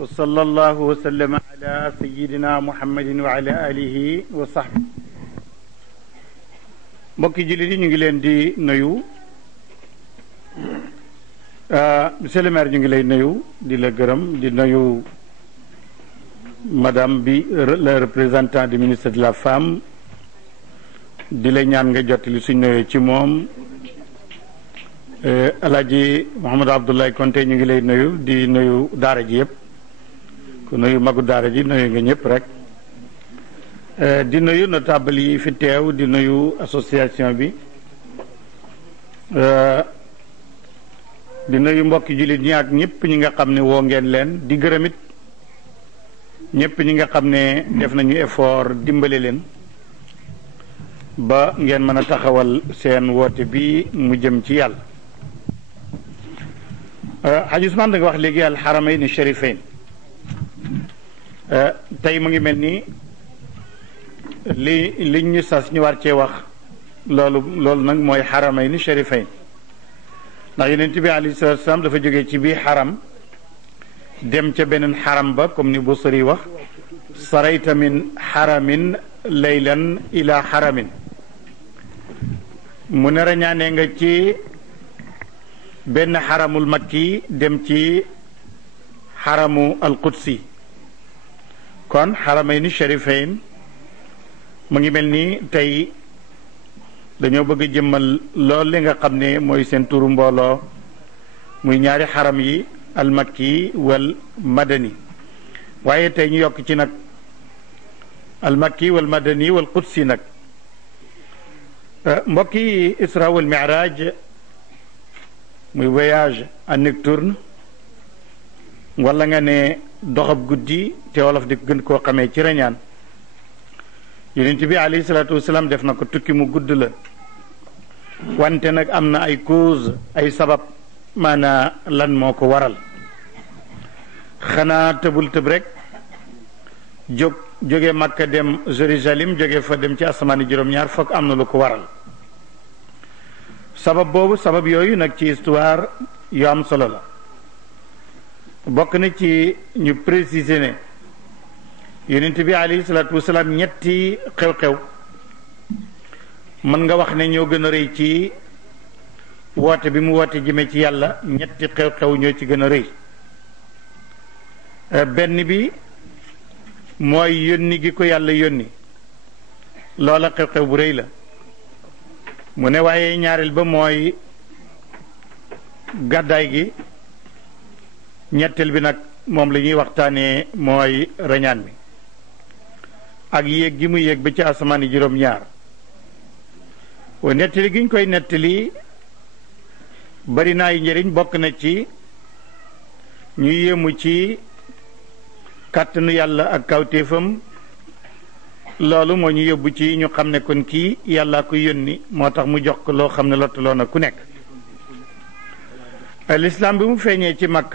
وصلى الله وسلم على سيدنا محمد وعلى آله وصحبه mbokki jullit yi ñu ngi leen di nuyu monsieur le maire ñu ngi lay nuyu di la gërëm di nuyu madame bi le représentant du ministre de la femme di la ñaan nga jottali suñ nuyoo ci moom Alaaji Mouhamadou Abdoulaye Konté ñu ngi lay nuyu di nuyu daara ji yëpp ku nuyu magu daara ji nuyu nga ñëpp rek di nuyu notable yi fi teew di nuyu association bi di nuyu mbokki jullit ñi ak ñëpp ñi nga xam ne woo ngeen leen di gërëmit ñëpp ñi nga xam ne def nañu effort dimbale leen ba ngeen mën a taxawal seen woote bi mu jëm ci yàlla Hadj Ousmane da nga wax léegi al Haramayn Sharifayn tey mu ngi mel ni li ñu sas ñu war cee wax loolu nag mooy Haramayn Sharifayn ndax Yonent bi alayhi salaatu wa salaam dafa jógee ci bii xaram dem ca beneen xaram ba comme ni Busiri wax sarayta min xaramin laylan ila xaramin mu ne rañaane nga ci benn xaramul makki dem ci xaramu alqudsi kon Haramayn Sharifayn mu ngi mel ni tey dañoo bëgg a jëmmal lool li nga xam ne mooy seen turu mbooloo muy ñaari xaram yi almakki wal madani waaye tey ñu yokk ci nag almakki wal madani wal qudsi nag mbokk yi isra wal mi'raj muy voyage en nocturne wala nga ne doxab guddi te wolof di gën koo xamee ci rañaan yonent bi alayhi salaatu wasalaam def na ko tukki mu gudd la wante nag am na ay cause ay sabab maanaa lan moo ko waral xanaa tëbul tëb rek jóge Makka dem Jérusalem jóge fa dem ci asamaani juróom-ñaar foog am na lu ko waral sabab boobu sabab yooyu nag ci histoire yu am solo la bokk na ci ñu préciser ne yonent bi alayhi salaatu wasalaam ñetti xew-xew mën nga wax ne ñoo gën a rëy ci woote bi mu woote jëme ci yàlla ñetti xew-xew ñoo ci gën a rëy benn bi mooy yónni gi ko yàlla yónni loola xew-xew bu rëy la mu ne waaye ñaareel ba mooy gàddaay gi ñetteel bi nag moom la ñuy waxtaanee mooy rañaan bi ak yéeg gi mu yéeg ba ci asamaani juróom-ñaar wa nettali gi ñu koy nettali bari na ay njëriñ bokk na ci ñu yéemu ci kàttanu yàlla ak kawtéefam loolu moo ñu yóbbu ci ñu xam ne kon kii yàlla ko yónni moo tax mu jox ko loo xam ne lottuloo na ku nekk lislaam bi mu feeñee ci Makk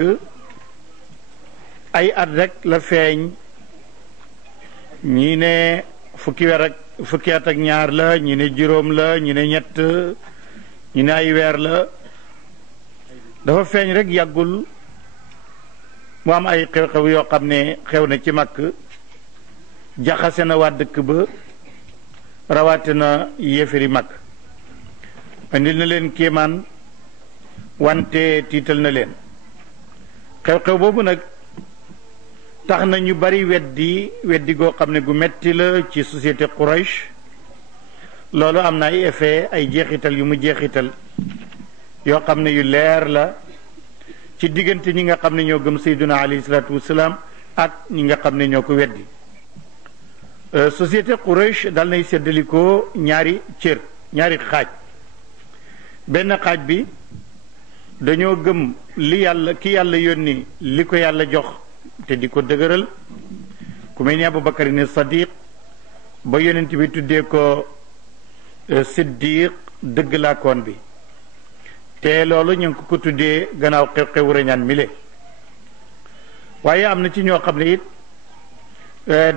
ay at rek la feeñ ñii ne fukki at ak ñaar la ñi ne juróom la ñi ne ñett ñi ne ay weer la dafa feeñ rek yàggul mu am ay xew-xew yoo xam ne xew na ci Makk jaxase na waa dëkk ba rawaate na yéefari Makk andil na leen kéemaan wante tiital na leen xew-xew boobu nag tax na ñu bari weddi goo xam ne gu metti la ci société Quraysh loolu am na ay effet ay jeexital yu mu jeexital yoo xam ne yu leer la ci diggante ñi nga xam ne ñoo gëm Sayyiduna alayhi salaatu wasalaam ak ñi nga xam ne ñoo ko weddi société Quraysh dal nay séddalikoo ñaari cër ñaari xaaj benn xaaj bi dañoo gëm li yàlla ki yàlla yónni li ko yàlla jox te di ko dëgëral ku mel ni Abubakar ni Sadiq ba yonent bi tuddee ko Siddiq dëgglaakoon bi te loolu ñu ngi ko tuddee gannaaw xew-xewu rañaan mile waaye am na ci ñoo xam ne it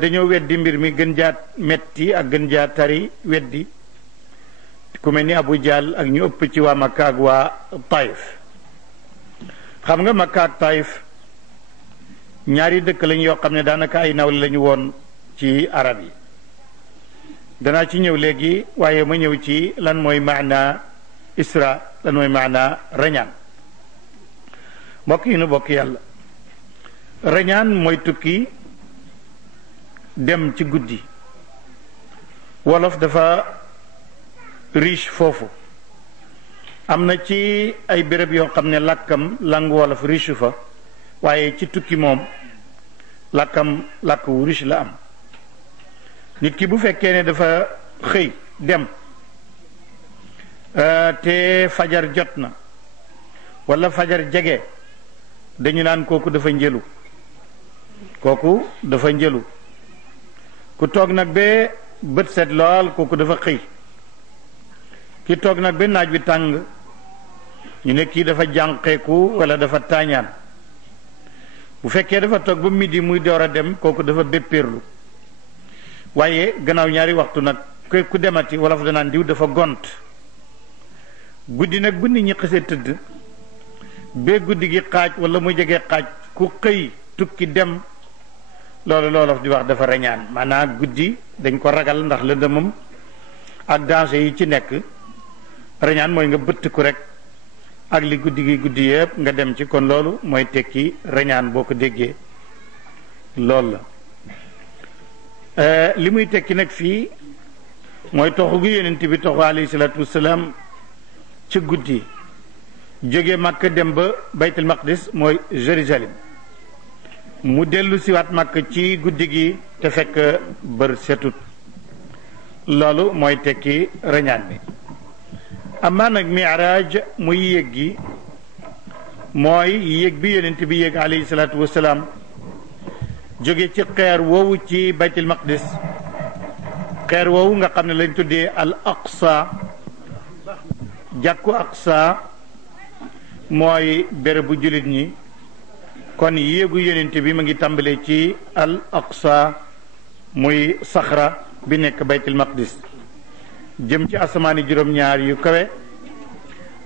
dañoo weddi mbir mi gën jaa metti ak gën jaa tari weddi ku mel ni Abu Jahl ak ñu ëpp ci waa Makka ak waa Taif xam nga Makka ak Taif ñaari dëkk lañ yoo xam ne daanaka ay nawle lañu woon ci arab yi. danaa ci ñëw léegi waaye ma ñëw ci lan mooy maana isra lan mooy maana rañaan. mbokk yi nu bokk yàlla, rañaan mooy tukki dem ci guddi. wolof dafa riche foofu. am na ci ay béréb yoo xam ne làkkam langue wolof riche fa, waaye ci tukki moom làkkam làkk wu riche la am. nit ki bu fekkee ne dafa xëy dem te fajar jot na walla fajar jege, dañu naan kooku dafa njëlu. kooku dafa njëlu. ku toog nag ba bët set lool, kooku dafa xëy. ki toog nag ba naaj bi tàng, ñu ne kii dafa jànqeeku walla dafa taañaan. bu fekkee dafa toog ba midi muy door a dem, kooku dafa béppéerlu. waaye gannaaw ñaari waxtu nag ku demati wala fa danaan diw dafa gont. guddi nag bu nit ñi xësee tëdd ba guddi gi xaaj wala muy jege xaaj, ku xëy tukki dem, loolu loolof di wax dafa reñaan. maanaam guddi dañ ko ragal ndax lëndëmam ak danger yi ci nekk. reñaan mooy nga bëtt ku rek ak li guddi gi guddi yëpp nga dem ci. kon loolu mooy tekki reñaan boo ko déggee loolu la. li muy tekki nag fii mooy toxu gi yonent bi toxu alayhi salaatu wasalaam ci guddi, jóge Makka dem ba baytul maqdis mooy Jérusalem, mu dellu siwaat Makka ci guddi gi te fekk bër setut. loolu mooy tekki rañaan bi. amaa nag mi'raaj muy yéeg gi, mooy yéeg bi yonent bi yéeg alayhi salaatu wasalaam jóge ci xeer woowu ci baytul maqdis. xeer woowu nga xam ne lañ tuddee al aqsa, jàkku aqsa mooy bérébu jullit ñi. kon yéegu yonent bi ma ngi tàmbalee ci al aqsa muy saxra bi nekk baytul maqdis, jëm ci asamaani juróom-ñaar yu kawe,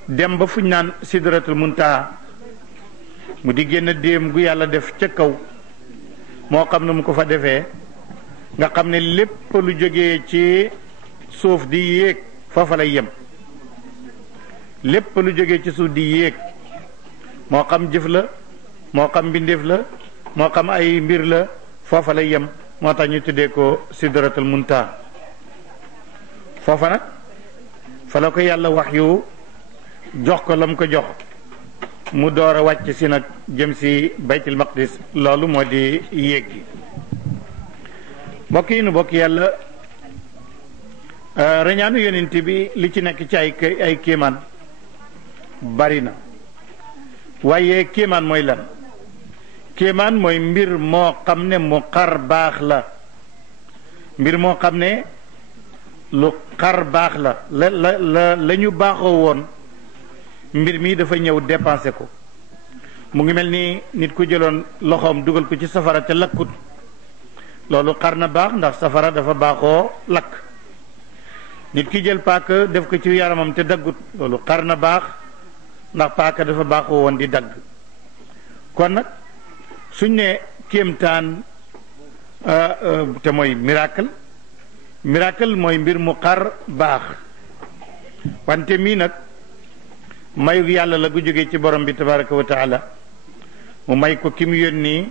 dem ba fuñ naan sidratul muntaha, mu di génn déem gu yàlla def ca kaw. moo xam ne mu ko fa defee, nga xam ne lépp lu jógee ci suuf di yéeg foofa lay yem. lépp lu jógee ci suuf di yéeg, moo xam jëf la, moo xam mbindeef la, moo xam ay mbir la, foofa lay yem. moo tax ñu tuddee ko sidratul muntaha. foofa nag fa la ko yàlla wax yu jox ko la mu ko jox, mu door a wàcc si nag jëm si baytul maqdis. loolu moo di yéeg gi. mbokk yi nu bokk yàlla, reñaanu yonent bi li ci nekk ci ay kéemaan bari na. waaye kéemaan mooy lan? kéemaan mooy mbir moo xam ne mu xar baax la. mbir moo xam ne lu xar baax la ñu baaxoo woon, mbir mi dafa ñëw dépensé ko. mu ngi mel ni nit ku jëloon loxoom dugal ko ci safara te lakkut. loolu xar na baax ndax safara dafa baaxoo lakk. nit ki jël paaka def ko ci yaramam te daggut. loolu xar na baax ndax paaka dafa baaxoo woon di dagg. kon nag suñ ne kéemtaan te mooy miracle. miracle mooy mbir mu xar baax. wante mii nag mayu yàlla la gu jógee ci borom bi tabaraka wa taala, mu may ko ki mu yónni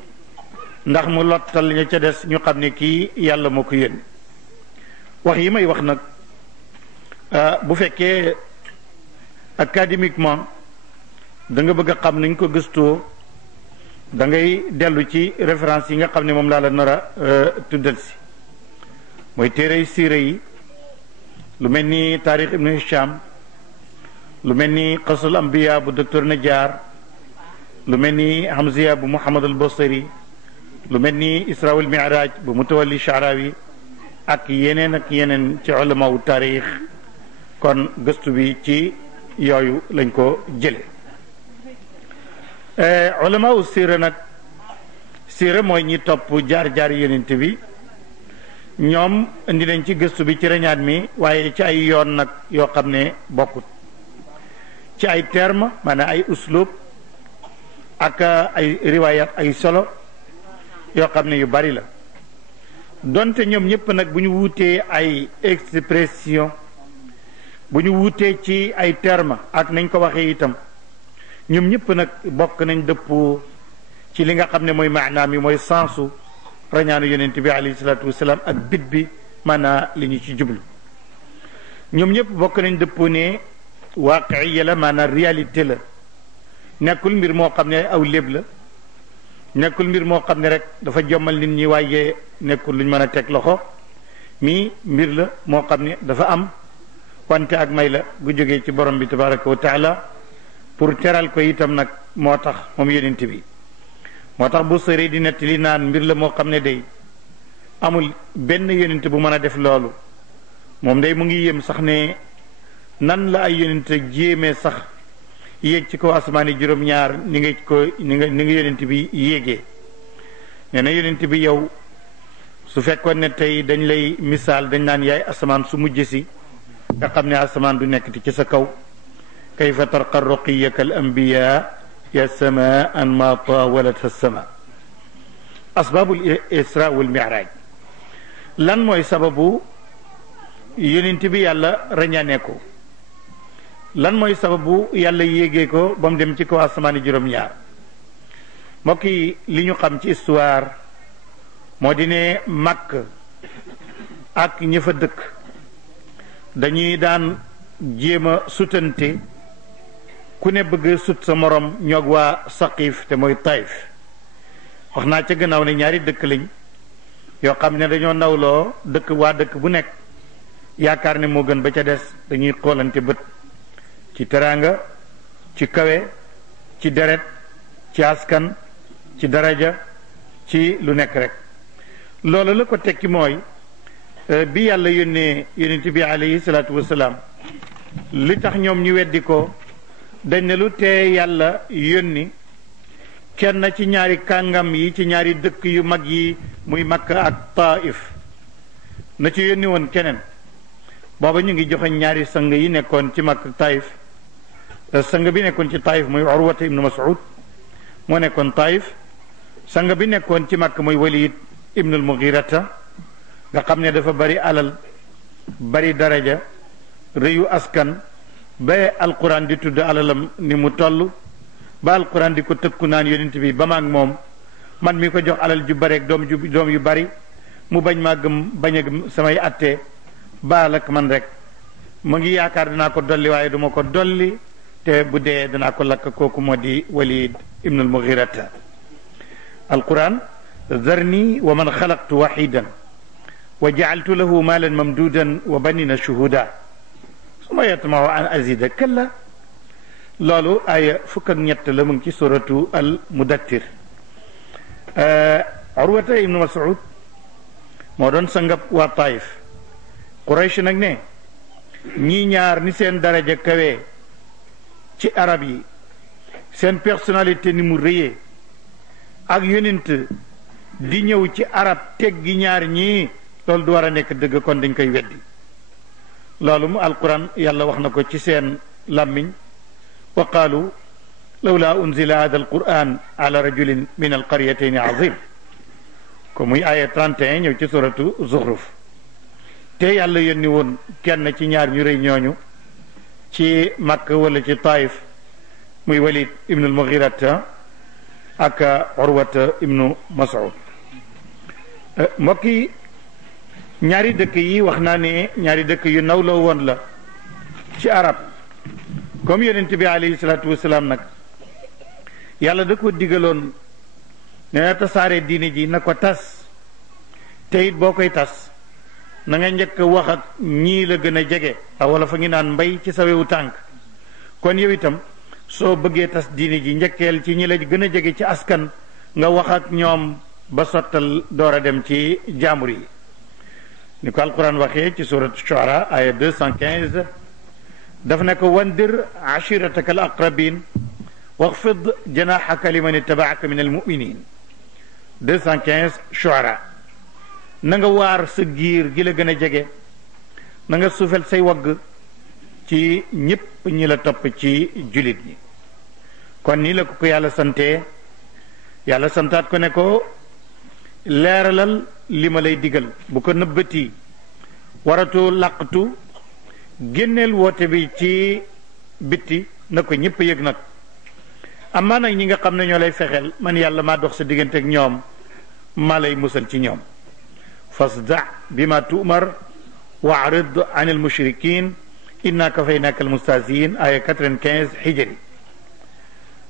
ndax mu lottal ña ca des ñu xam ne kii yàlla moo ko yónni. wax yi may wax nag bu fekkee académiquement da nga bëgg a xam nañ ko gëstoo, da ngay dellu ci référence yi nga xam ne moom laa la nar a tuddal si. mooy téere siire yi, lu mel ni taarix ibnu Hisham, lu mel ni qasul ambiya bu docteur Najjar, lu mel ni Hamziya bu Muhammad al Basri, lu mel ni Isra wal Mi'raj bu Mutawalli Sha'rawi, ak yeneen ci ulama wu taarix. kon gëstu bi ci yooyu lañ ko jële. ulama wu siira nag, siira mooy ñi topp jaar-jaar yonent bi, ñoom indi nañ ci gëstu bi ci reñaan mi, waaye ci ay yoon nag yoo xam ne bokkut. ci ay terme maanaam ay uslub ak ay riwayat ay solo yoo xam ne yu bari la donte ñoom ñëpp nag bu ñu wuutee ay expression bu ñu wuutee ci ay terme ak nañ ko waxee itam ñoom ñëpp nag bokk nañ dëppoo ci li nga xam ne mooy maanaam yi mooy sensu rañaanu yonent bi alayhi salaatu wasalaam ak bit bi maanaa li ñu ci jublu ñoom ñëpp bokk nañ dëppoo ne waaqiya la maanaam réalité la nekkul mbir moo xam ne aw léeb la nekkul mbir moo xam ne rek dafa jommal nit ñi waaye nekkul luñ mën a teg loxo mi mbir la moo xam ne dafa am wante ak may la gu jógee ci borom bi tabaraka wa taala pour teral ko itam nag moo tax moom yonent bi moo tax bu sëree di nettali naan mbir la moo xam ne day amul benn yonent bu mën a def loolu moom day mu ngi yéem sax ne nan la ay yonent jéemee sax yéeg ci kaw asmaani juróom-ñaar ni nga yonent bi yéegee nee na yonent bi yow su fekkoon ne tey dañ lay misaal dañ naan yaay asamaan su mujj si nga xam ne asamaan du nekk ci sa kaw kayfa tarqa ruqiyaka al anbiya ya sama an ma tawalat as-sama asbabul isra wal mi'raj lan mooy sababu yonent bi yàlla rañaane ko lan mooy sababu yàlla yéegee ko ba mu dem ci kaw asamaani juróom-ñaar mbokk yi li ñu xam ci histoire moo di ne Makk ak ñi fa dëkk dañuy daan jéem a sutante ku ne bëgg sut sa morom ñoog waa Saqif te mooy Taif wax naa ca gannaaw ne ñaari dëkk lañ yoo xam ne dañoo nawloo dëkk waa dëkk bu nekk yaakaar ne moo gën ba ca des dañuy xoolante bët ci teraanga ci kawe ci deret ci askan ci daraja ci lu nekk rek loolu la ko tekki mooy bi yàlla yónnee yonent bi alayhi salaatu wasalaam li tax ñoom ñu weddi ko dañ ne lu tee yàlla yónni kenn ci ñaari kàngam yi ci ñaari dëkk yu mag yi muy Makka ak Taif na ci yónni woon keneen booba ñu ngi joxe ñaari sang yi nekkoon ci Makka Taif sang bi nekkoon ci Taif mooy Urwata ibnu Mas'ud moo nekkoon Taif sang bi nekkoon ci Makka mooy Walid ibnu al-Mughirata nga xam ne dafa bari alal bari daraja rëyu askan ba alquran di tudd alalam ni mu toll ba alquran di ko tëkku naan yonent bi ba maag moom man mi ko jox alal ju bari ak doom yu bari mu bañ maa gëm bañ a gëm samay attee baal ak man rek mu ngi yaakaar danaa ko dolli waaye duma ko dolli te bu dee danaa ko lakk kooku moo di Walid ibnu al-Mughirata alquran zarni wa man xalaqtu waxidan wa jacaltu lahu maalan mamduudan wa banina shuhuda suma yatmau an azida kalla loolu ay fukk ak ñett la mu ngi ci suratu al mudaththir Urwata ibnu Mas'ud moo doon sangab waa Taif Quraysh nag ne ñii ñaar ni seen daraja kawee ci arab yi seen personnalité ni mu rëyee ak yonent di ñëw ci arab teggi ñaar ñii loolu du war a nekk dëgg kon dañ koy weddi loolu mu alquran yàlla wax na ko ci seen làmmiñ wa qaalu lawla unzila hada alquran ala rajulin min alqaryatayn azim ko muy aya 31 ñëw ci suratu Zuxruf te yàlla yónni woon kenn ci ñaar ñu rëy ñooñu ci Makka wala ci Taif muy Walid ibnu al-Mughirata ak Urwata ibnu Mas'ud mbokk yi ñaari dëkk yi wax naa ne ñaari dëkk yu nawloo woon la ci arab comme yonent bi alayhi salaatu wasalaam nag yàlla da ko digaloon ne na tasaare diine ji na ko tas te it boo koy tas na nga njëkk wax ak ñii la gën a jege wala fa ngi naan mbay ci sa wewu tànk kon yow itam soo bëggee tas diine ji njëkkeel ci ñi la gën a jege ci askan nga wax ak ñoom ba sottal door a dem ci jaambur yi ni ko alquran waxee ci surat Shuara aya 215 daf ne ko wandir ashirataka al aqrabin waxfid janaxaka liman ittabaaka min al muminin 215 Shuara na nga waar sa giir gi la gën a jege na nga suufel say wagg ci ñépp ñi la topp ci julit ñi kon nii la ko yàlla santee yàlla santaat ko ne ko leeralal li ma lay digal bu ko nëbbati waratu làqatu génneel woote bi ci bitti na ko ñëpp yëg nag amaa nag ñi nga xam ne ñoo lay fexeel man yàlla maa dox sa diggante ak ñoom maa lay musal ci ñoom fasda bima tu'mar wa arid an al mushrikin inna kafaynaaka al mustahziin aya 95 hijri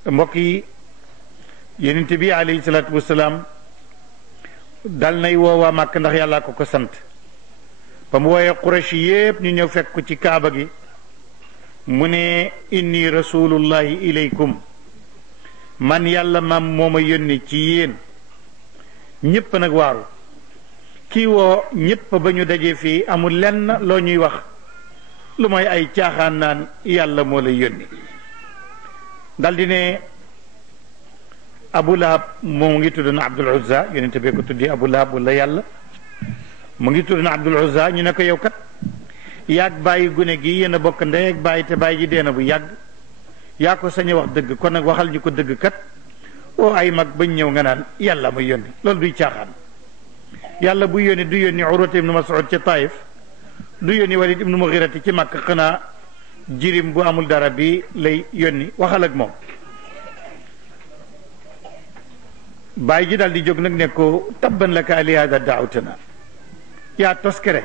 mbokk yi yonent bi alayhi salaatu wasalaam dal nay woowaa màkk ndax yàllaa ko sant ba mu wooyee Quraysh yépp ñu ñëw fekk ko ci kaaba gi mu ne inni rasulullahi ilaykum man yàlla maam moo ma yónni ci yéen ñépp nag waaru kii woo ñépp ba ñu dajee fii amul lenn loo ñuy wax lu mooy ay caaxaan naan yàlla moo lay yónni daldi ne Abu Lahab moo ngi tudd na Abdul Uzza yonent bi ko tuddi Abu Lahab wala yàlla mu ngi tudd na Abdul Uzza ñu ne ko yow kat yàgg bàyyi gune gi yéen a bokk ndey ak bàyyi te bàyyi ji deena bu yàgg yaa ko sañ a wax dëgg kon nag waxal ñu ko dëgg kat oo ay mag bañ ñëw nga naan yàlla ma yónni loolu duy caaxaan yàlla bu yónni du yónni Urwata ibnu Mas'ud ca Taif du yónni Walid ibnu Mughirati ci Makka xanaa jirim bu amul dara bi lay yónni waxal ak moom bàyyi ji daal di jóg nag ne ko tabban laka ali hada daawtana yaa toskere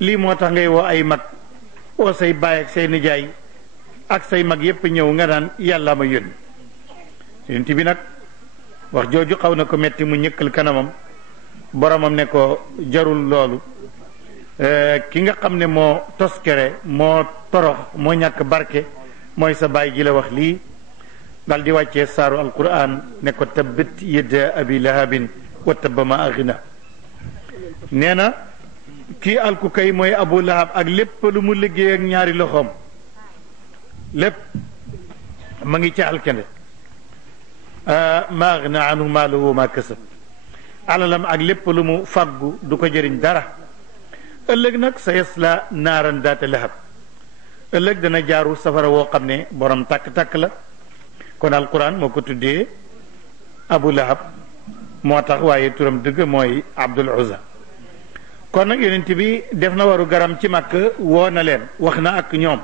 lii moo tax ngay woo ay mag oo say baay ak say nijaay ak say mag yépp ñëw nga naan yàlla ma yónni yonent bi nag wax jooju xaw na ko metti mu ñëkkal kanamam boromam ne ko jarul loolu ki nga xam ne moo toskere moo torox moo ñàkk barke mooy sa baay ji la wax lii dal di wàccee saaru alquran ne ko tabbat yada abi lahabin wa tabba ma aghna nee na kii alku kay mooy abu lahab ak lépp lu mu liggéey ak ñaari loxoom lépp ma ngi ca alkende ma aghna anhu maaluhu wa ma kasab alalam ak lépp lu mu fàggu du ko jëriñ dara ëllëg nag sa yasla naaran daata lahab ëllëg dana jaaru safara woo xam ne borom tàkk-tàkk la kon alquran moo ko tuddee abu lahab moo tax waaye turam dëgg mooy abdul uzza kon nag yonent bi def na waru garam ci màkk woo na leen wax na ak ñoom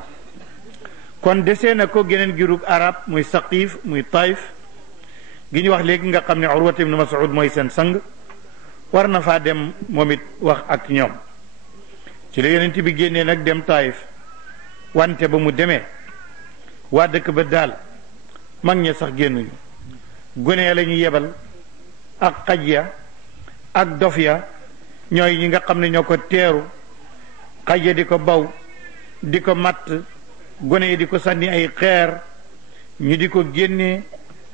kon desee na ko geneen girug arab muy saqif muy taif gi ñu wax léegi nga xam ne urwat ibnu mas'ud mooy seen sang war na faa dem moom it wax ak ñoom ci la yonent bi génnee nag dem taif wante ba mu demee waa dëkk ba daal mag ña sax génnuñu gune la ñu yebal ak xaj ya ak dof ya ñooy ñi nga xam ne ñoo ko teeru xaj ya di ko baw di ko matt gone yi di ko sànni ay xeer ñu di ko génnee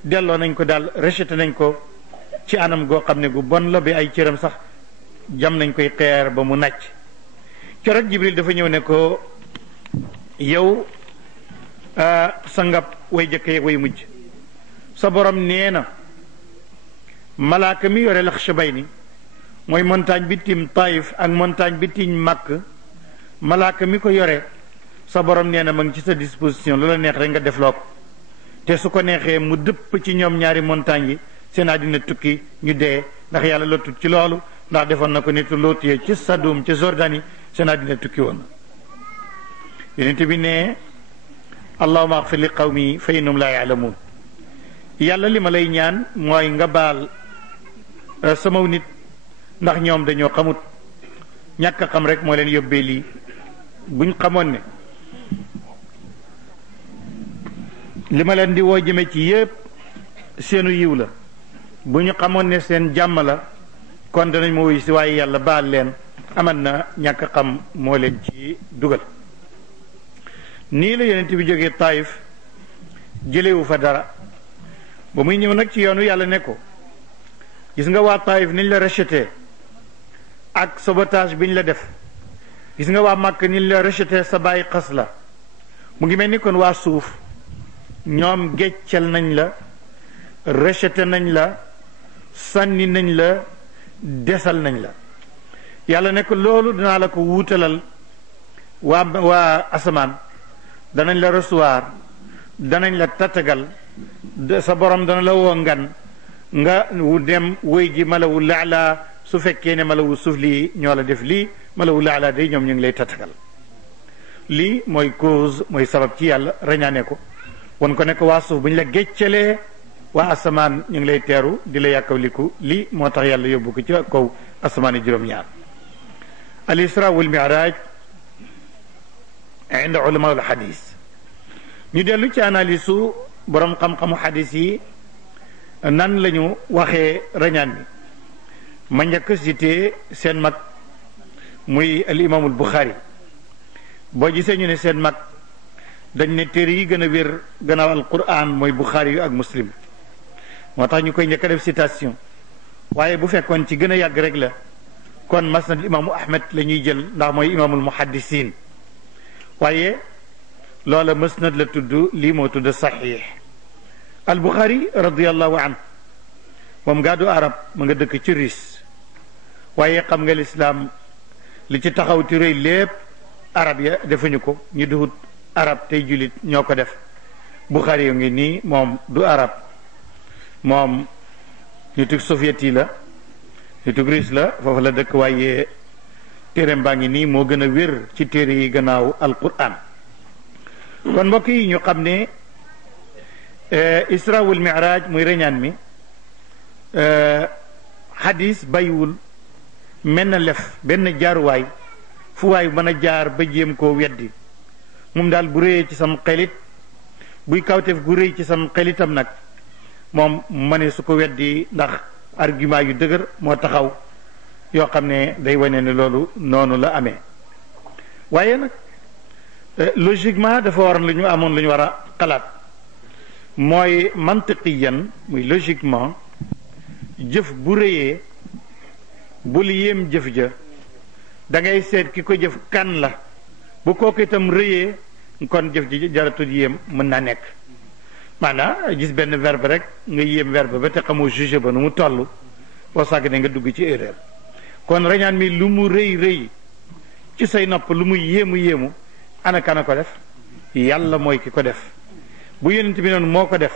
delloo nañ ko daal rejeté nañ ko ci anam goo xam ne gu bon la bi ay cëram sax jam nañ koy xeer ba mu nàcc keroog Jibril dafa ñëw ne ko yow sa ngab way jëkk yeeg way mujj sa borom nee na malaaka mi yore Laxshabayni mooy montagne bi tiim Taif ak montagne bi tiim Makk malaaka mi ko yore sa borom nee na ma ngi ci sa disposition lu la neex rek nga defloo ko te su ko neexee mu dëpp ci ñoom ñaari montagne yi seen àddina tukki ñu dee ndax yàlla lotut ci loolu ndax defoon na ko nitu Lóot ci Sadum ci Jordanie seen àddina tukki woon yonent bi ne allahumma axfir li qawmi fa innahum laa yaalamuun yàlla li ma lay ñaan mooy nga baal samaw nit ndax ñoom dañoo xamut ñàkk a xam rek moo leen yóbbee lii buñ xamoon ne li ma leen di woo jëme ci yépp seenu yiw la bu ñu xamoon ne seen jàmm la kon danañ ma wuyu si waaye yàlla baal leen aman na ñàkk a xam moo leen ci dugal nii la yonent bi jógee Taif jëlewu fa dara ba muy ñëw nag ci yoonu yàlla ne ko gis nga waa Taif niñ la rejeté ak sabotage biñ la def gis nga waa Màkk niñ la rejeté sa bàyyi xas la mu ngi mel ni kon waa suuf ñoom géccal nañ la rejeté nañ la sànni nañ la desal nañ la yàlla ne ko loolu dinaa la ko wuutalal waa asamaan danañ la recevoir danañ la tatagal sa borom dana la woo ngan nga dem wéy ji malawu laala su fekkee ne malawu suuf lii ñoo la def lii malawu laala day ñoom ñu ngi lay tatagal lii mooy cause mooy sabab ci yàlla rañaane ko won ko nekk waa suuf bu ñu la géccalee waa asamaan ñu ngi lay teeru di la yàkkawliku lii moo tax yàlla yóbbu ko ci kaw asamaan yi juróom-ñaar al isra wal mi'raj inda ulama al hadis ñu dellu ci analyse su borom xam-xamu hadis yi nan lañu waxee rañaan bi ma njëkk cité seen mag muy al imaamul Buxaari boo gisee ñu ne seen mag dañ ne téere yi gën a wér gannaaw al Qur'an mooy Buxaari yu ak Muslim moo tax ñu koy njëkk a def citation waaye bu fekkoon ci gën a yàgg rek la kon masnad imaamu Ahmed la ñuy jël ndax mooy imaamul muhaddisiin waaye loola musnad la tudd lii moo tudd saxiix al Buxaari radiyallahu anhu moom gaa du arab mu nga dëkk ci Russe waaye xam nga lislaam li ci taxaw ti rëy lépp arab ya defuñu ko ñu duhut arab tey jullit ñoo ko def Buxaari yo ngi nii moom du arab moom nitug soviet yi la nitug Russe la foofu la dëkk waaye téereem baa ngi nii moo gën a wér ci téere yi gannaaw alquran kon mbokk yi ñu xam ne isra wal mi'raj muy reñaan mi hadis bayiwul mel na lef benn jaaruwaay fu waay mën a jaar ba jéem koo weddi moom daal bu réyee ci sam xelit buy kawteef gu réy ci sam xelitam nag moom ma ne su ko weddi ndax argument yu dëgër moo taxaw yoo xam ne day wane ne loolu noonu la amee waaye nag logiquement dafa waroon lu ñu amoon lu ñu war a xalaat mooy mantiqiyan muy logiquement jëf bu réyee bul yéem jëf ja da ngay seet ki ko jëf kan la bu kooku itam réyee kon jëf ji jaratul yéem mën naa nekk maanaam gis benn verbe rek nga yéem verbe ba te xamoo jugé ba nu mu toll boo sàgg ne nga dugg ci erreur kon rañaan mi lu mu rëy rëy ci say nopp lu mu yéemu yéemu ana kana ko def yàlla mooy ki ko def bu yonent bi noonu moo ko def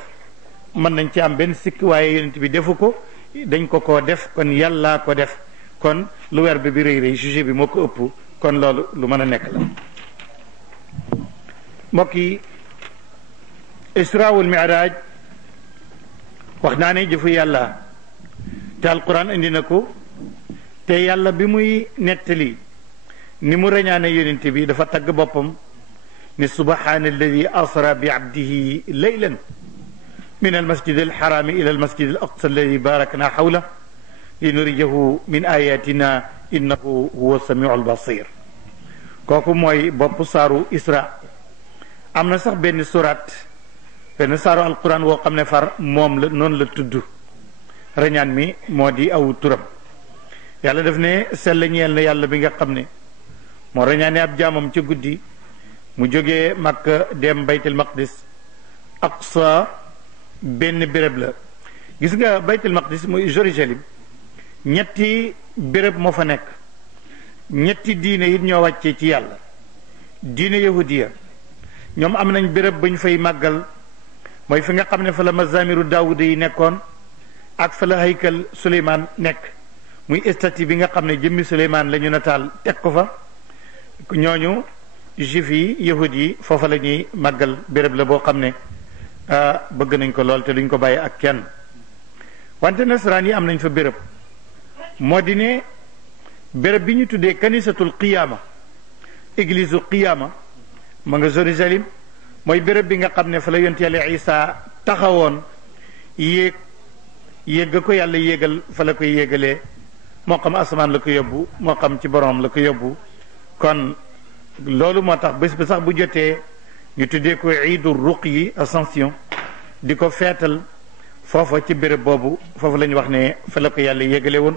mën nañ ci am benn sikk waaye yonent bi defu ko dañ ko koo def kon yàllaa ko def kon lu verbe bi rëy rëy jugé bi moo ko ëpp kon loolu lu mën a nekk la mbokk yi isra wal mi'raj wax naa ne jëfu yàlla te alquran indi na ko te yàlla bi muy nettali ni mu rañaane yonent bi dafa tagg boppam ni subhana alladi asra bi abdihi laylan min almasjid alxarami ila almasjid al aqsa alladi barakna xawla linurijahu min ayatina innahu huwa samiu albasir kooku mooy bopp saaru isra am na sax benn surat benn saaru alquran woo xam ne far moom la noonu la tudd rañaan mi moo di aw turam yàlla def ne sell ñeel na yàlla bi nga xam ne moo rañaane ab jaamam ca guddi mu jógee Makka dem baytul maqdis aqsa benn béréb la gis nga baytul maqdis muy Jérusalem ñetti béréb moo fa nekk ñetti diine it ñoo wàccee ci yàlla diine yahudiya ñoom am nañ béréb bu ñu fay màggal mooy fi nga xam ne fa la mazamiru daawuda yi nekkoon ak fa la haykal Suleymaan nekk muy statue bi nga xam ne jëmmi Suleymaan la ñu nataal teg ko fa ñooñu juif yi yahud yi foofa la ñuy màggal béréb la boo xam ne bëgg nañ ko lool te duñ ko bàyyi ak kenn wante nasaraan yi am nañ fa béréb moo di ne béréb bi ñu tuddee kanisatul qiyaama église qiyaama ma nga Jérusalem mooy béréb bi nga xam ne fa la yonent yàlla Isa taxawoon yéeg ga ko yàlla yéegal fa la koy yéegalee moo xam asamaan la ko yóbbu moo xam ci boroom la ko yóbbu kon loolu moo tax bés bi sax bu jotee ñu tuddee ko iidu ruqyi ascension di ko feetal foofa ci béréb boobu foofu la ñu wax ne fa la ko yàlla yéegale woon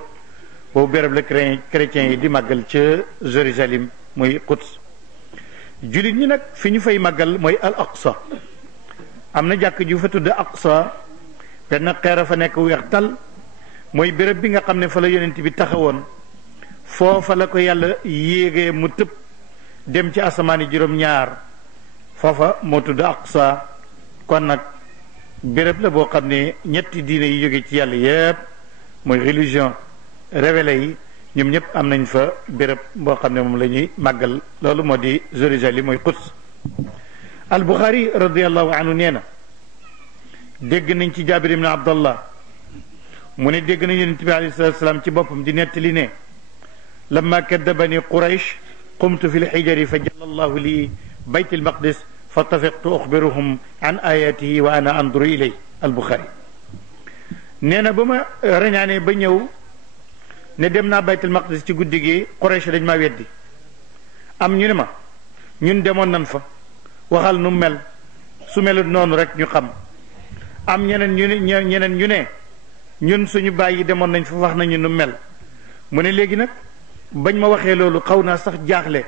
boobu béréb la chrétiens yi di màggal ca Jérusalem muy Quds jullit ñi nag fi ñu fay màggal mooy al aqsa am na jàkk ju fa tudd aqsa benn xeer a fa nekk weex tal mooy béréb bi nga xam ne fa la yonent bi taxawoon foofa la ko yàlla yéegee mu tëb dem ci asamaani juróom-ñaar foofa moo tudd aqsa kon nag béréb la boo xam ne ñetti diine yi jóge ci yàlla yépp mooy religion révélé yi ñoom ñëpp am nañ fa béréb boo xam ne moom la ñuy màggal loolu moo di Jérusalem mooy Quds al Buxaari radiallahu anhu nee na dégg nañ ci Jaabir ibn Abdallah mu ne dégg nañ yonent bi alayhi salaatu salaam ci boppam di nettali ne lamma kaddabani Quraysh qumtu fi lxijari fa jalla allahu li bayt almaqdis fa tafiqtu uxbiruhum an ayatihi wa ana anduru ilay al Buxaari nee na ba ma rañaanee ba ñëw ne dem naa baytul maqdis ci guddi gi Quraysh dañ maa weddi am ñu ne ma ñun demoon nan fa waxal nu mel su melut noonu rek ñu xam am ñeneen ñu ne ñun suñu bàyyi demoon nañ fa wax nañu nu mel mu ne léegi nag bañ ma waxee loolu xaw naa sax jaaxle